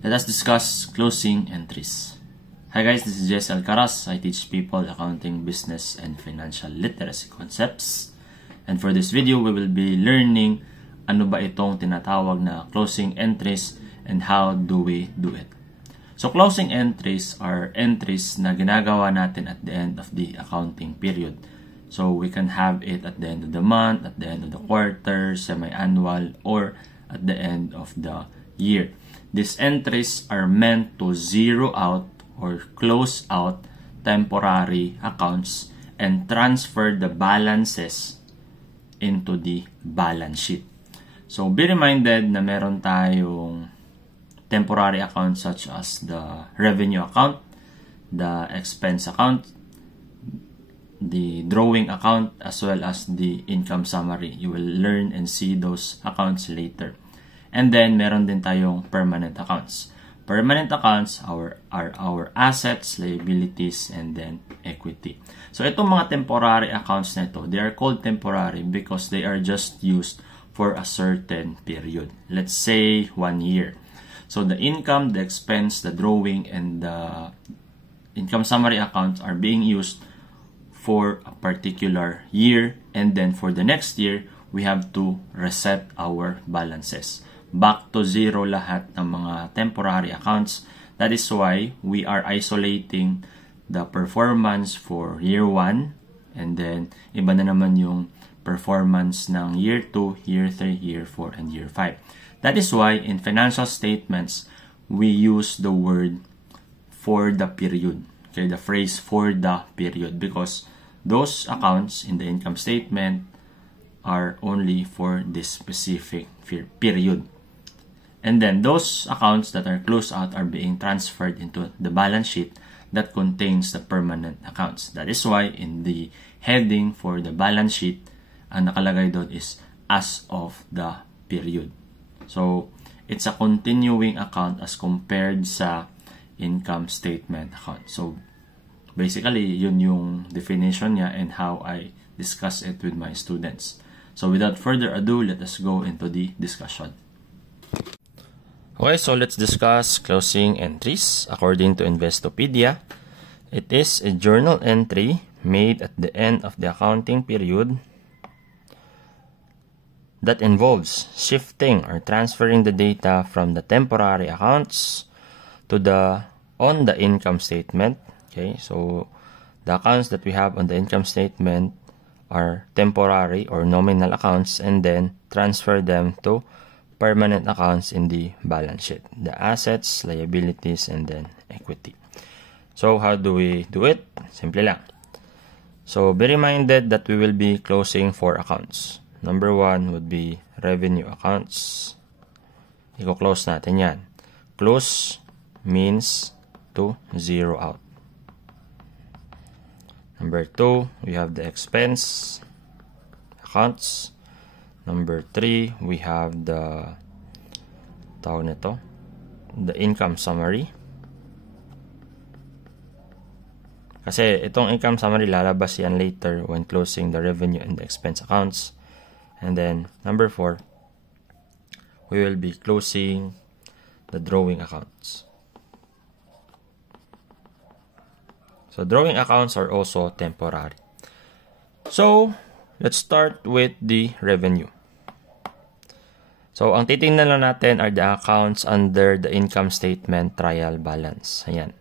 Let us discuss closing entries. Hi guys, this is Jess Alcaraz. I teach people accounting, business, and financial literacy concepts. And for this video, we will be learning ano ba itong tinatawag na closing entries and how do we do it. So closing entries are entries na ginagawa natin at the end of the accounting period. So we can have it at the end of the month, at the end of the quarter, semi-annual, or at the end of the year. These entries are meant to zero out or close out temporary accounts and transfer the balances into the balance sheet. So be reminded na meron tayong temporary accounts such as the revenue account, the expense account, the drawing account, as well as the income summary. You will learn and see those accounts later. And then, meron din tayong permanent accounts. Permanent accounts are our assets, liabilities, and then equity. So, itong mga temporary accounts na ito, they are called temporary because they are just used for a certain period. Let's say 1 year. So, the income, the expense, the drawing, and the income summary accounts are being used for a particular year. And then, for the next year, we have to reset our balances. Back to zero lahat ng mga temporary accounts. That is why we are isolating the performance for year 1 and then iba na naman yung performance ng year 2, year 3, year 4, and year 5. That is why in financial statements, we use the word for the period. Okay, the phrase for the period because those accounts in the income statement are only for this specific period. And then those accounts that are closed out are being transferred into the balance sheet that contains the permanent accounts. That is why in the heading for the balance sheet, ang nakalagay doon is as of the period. So, it's a continuing account as compared sa income statement account. So, basically, yun yung definition niya and how I discuss it with my students. So, without further ado, let us go into the discussion. Okay, so let's discuss closing entries. According to Investopedia, it is a journal entry made at the end of the accounting period that involves shifting or transferring the data from the temporary accounts to on the income statement. Okay, so the accounts that we have on the income statement are temporary or nominal accounts and then transfer them to permanent accounts in the balance sheet. The assets, liabilities, and then equity. So, how do we do it? Simple lang. So, be reminded that we will be closing 4 accounts. Number 1 would be revenue accounts. Iko-close natin yan. Close means to zero out. Number 2, we have the expense accounts. Number 3, we have the income summary. Kasi itong income summary lalabas yan later when closing the revenue and the expense accounts. And then number 4, we will be closing the drawing accounts. So drawing accounts are also temporary. So let's start with the revenue. So, ang titingnan lang natin are the accounts under the income statement trial balance. Ayan.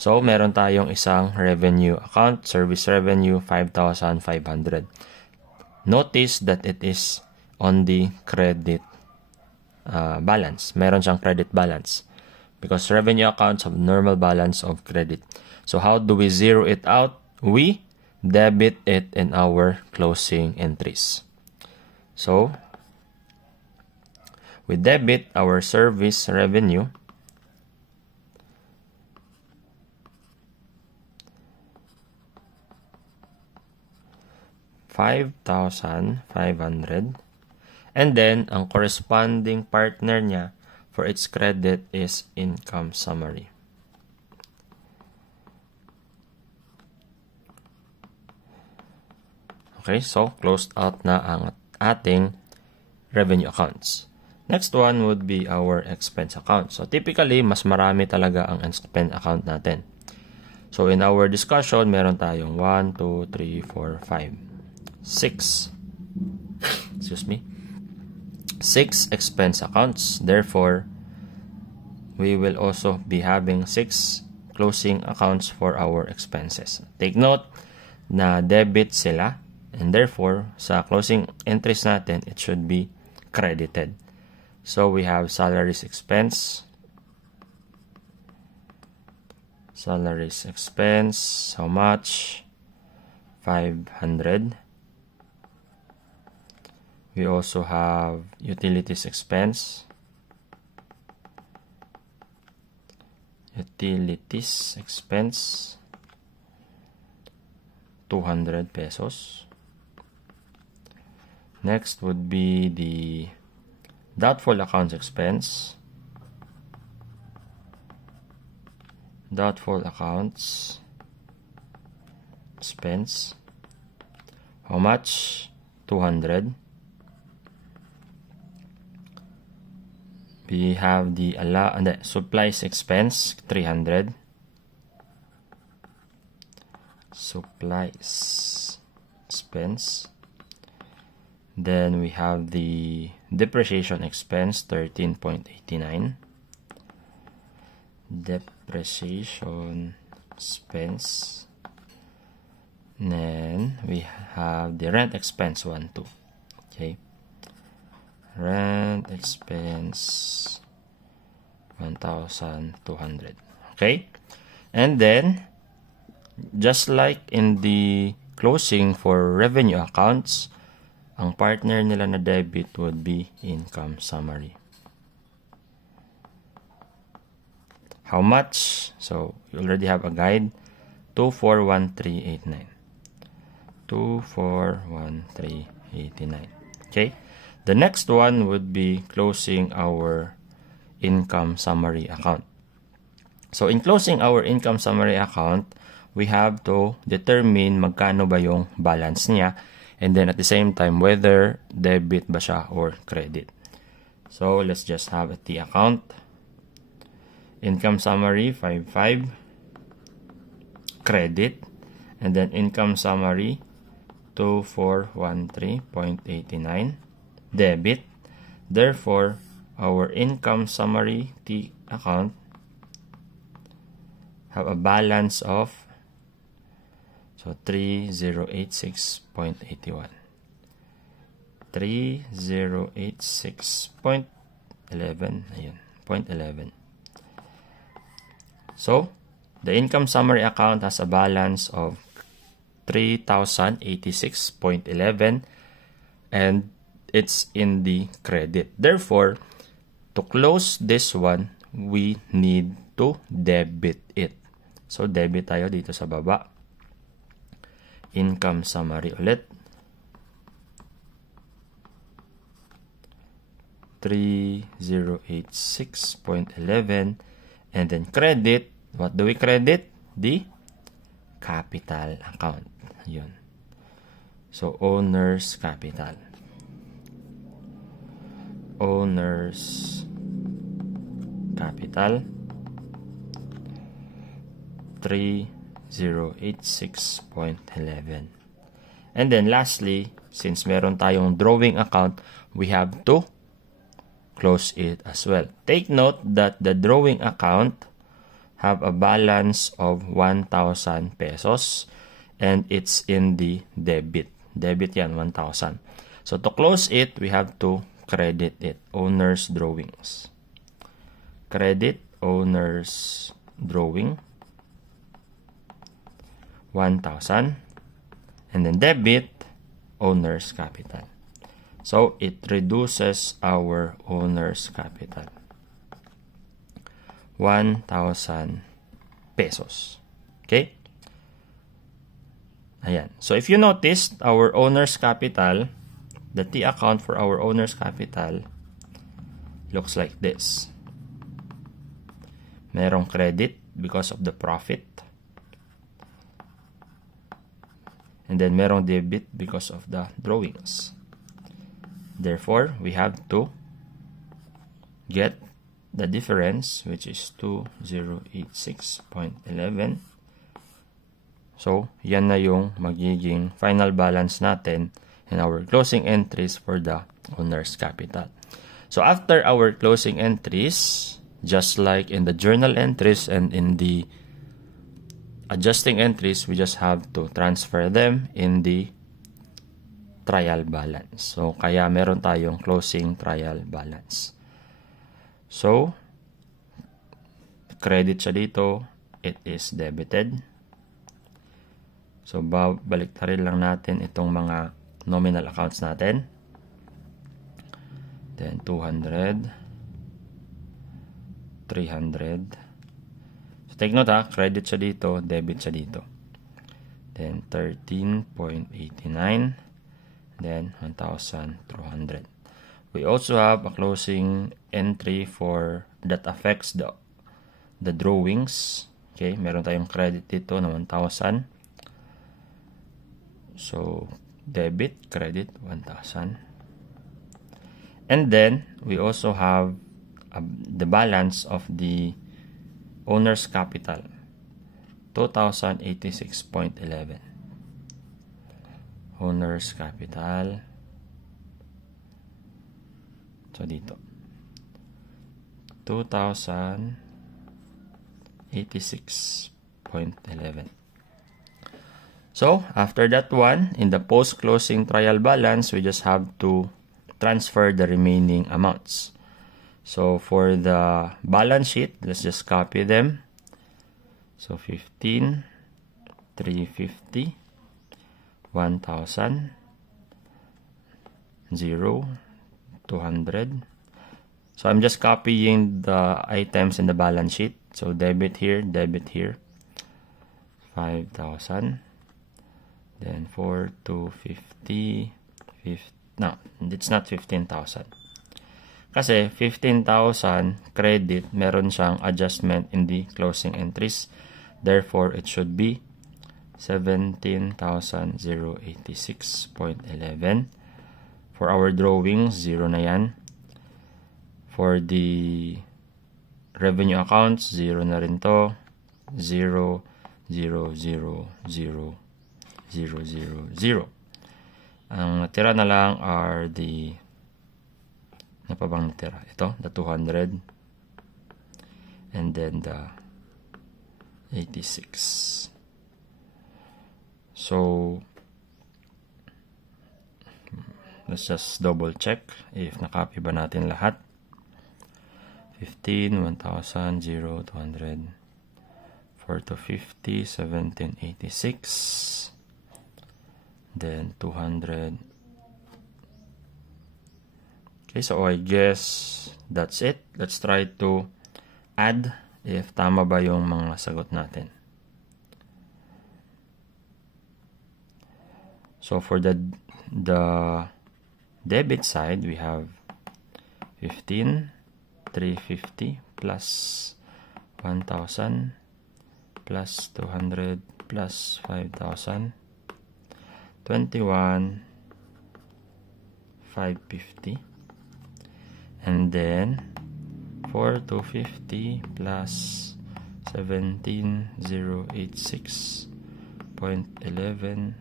So, meron tayong isang revenue account, service revenue, 5,500. Notice that it is on the credit balance. Meron siyang credit balance because revenue accounts have normal balance of credit. So, how do we zero it out? We debit it in our closing entries. So, we debit our service revenue $5,500 and then ang corresponding partner niya for its credit is income summary. Okay, so closed out na ang ating revenue accounts. Next one would be our expense account. So typically, mas marami talaga ang expense account natin. So in our discussion, meron tayong 1, 2, 3, 4, 5, 6. Excuse me. 6 expense accounts. Therefore, we will also be having 6 closing accounts for our expenses. Take note na debit sila, and therefore, sa closing entries natin, it should be credited. So we have salaries expense. Salaries expense, how much? 500. We also have utilities expense. Utilities expense, 200 pesos. Next would be the doubtful accounts expense. Doubtful accounts expense, how much? 200. We have the supplies expense, 300. Supplies expense. Then we have the depreciation expense, 13.89. Depreciation expense. Then we have the rent expense, 1, 2. Okay. Rent expense, 1,200. Okay. And then, just like in the closing for revenue accounts, ang partner nila na debit would be income summary. How much? So, you already have a guide. 241389. 241389. Okay. The next one would be closing our income summary account. So, in closing our income summary account, we have to determine magkano ba yung balance niya, and then at the same time, whether debit ba siya or credit. So, let's just have a T account. Income summary, 55. Credit. And then income summary, 2413.89. Debit. Therefore, our income summary T account have a balance of 3086.81. 3086.11. Ayun, 0.11. So, the income summary account has a balance of 3086.11 and it's in the credit. Therefore, to close this one, we need to debit it. So, debit tayo dito sa baba. Income summary ulit. 3086.11 and then credit. What do we credit? The capital account. Yun. So, owner's capital. Owner's capital. 3086.11. And then lastly, since meron tayong drawing account, we have to close it as well. Take note that the drawing account have a balance of 1,000 pesos and it's in the debit. Debit yan, 1,000. So to close it, we have to credit it. Owner's drawings. Credit owner's drawing. 1,000. And then debit owner's capital. So it reduces our owner's capital. 1,000 pesos. Okay? Ayan. So if you notice, our owner's capital, the T account for our owner's capital looks like this. Merong credit because of the profit. And then merong debit because of the drawings. Therefore, we have to get the difference, which is 2086.11. So, yan na yung magiging final balance natin in our closing entries for the owner's capital. So, after our closing entries, just like in the journal entries and in the adjusting entries, we just have to transfer them in the trial balance. So, kaya meron tayong closing trial balance. So, credit siya dito, it is debited. So, balik na rin lang natin itong mga nominal accounts natin. Then, 200, 300. So, take note ha, credit siya dito, debit siya dito. Then, 13.89. Then, 1,200. We also have a closing entry for that affects the drawings. Okay, meron tayong credit dito na 1,000. So, debit, credit, 1,000. And then, we also have the balance of the owner's capital, 2,086.11. Owner's capital. So, dito. 2,086.11. So, after that one, in the post-closing trial balance, we just have to transfer the remaining amounts. So, for the balance sheet, let's just copy them. So, 15, 350, 1,000, 0, 200. So, I'm just copying the items in the balance sheet. So, debit here, 5,000. Then, 4, 250, no, it's not 15,000. Kasi, 15,000 credit, meron siyang adjustment in the closing entries. Therefore, it should be 17,086.11. For our drawings, 0 na yan. For the revenue accounts, 0 na rin to. 0, 0, 0, 0, 0, 0, 0. Ang natira na lang are the ano pa bang natira? Ito, the 200. And then the 86. So, let's just double check if nakopy ba natin lahat. 15, 1,000, 0, 200, 4 to 50, 1786, then 200. Okay, so I guess that's it. Let's try to add if tama ba yung mga sagot natin. So for the debit side, we have 15, 350 plus 1,000 plus 200 plus 5,000, 21, 550. And then 4,250 plus 17,086.11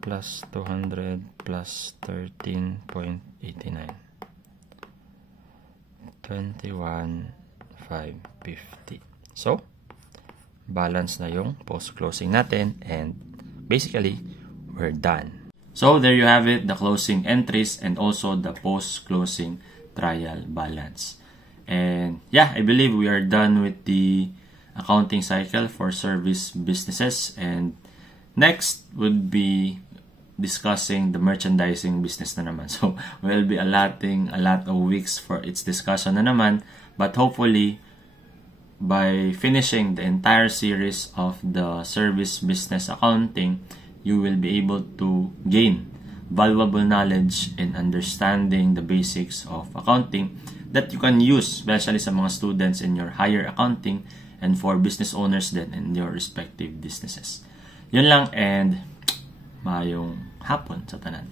plus 200 plus 13.89. 21,550. So, balance na yung post-closing natin and basically, we're done. So, there you have it, the closing entries and also the post-closing trial balance. And yeah, I believe we are done with the accounting cycle for service businesses, and next would be discussing the merchandising business na naman. So, we'll be allotting a lot of weeks for its discussion na naman. But hopefully, by finishing the entire series of the service business accounting, you will be able to gain valuable knowledge in understanding the basics of accounting that you can use, especially sa mga students in your higher accounting and for business owners then in your respective businesses. Yun lang, and maayong hapon sa tanan.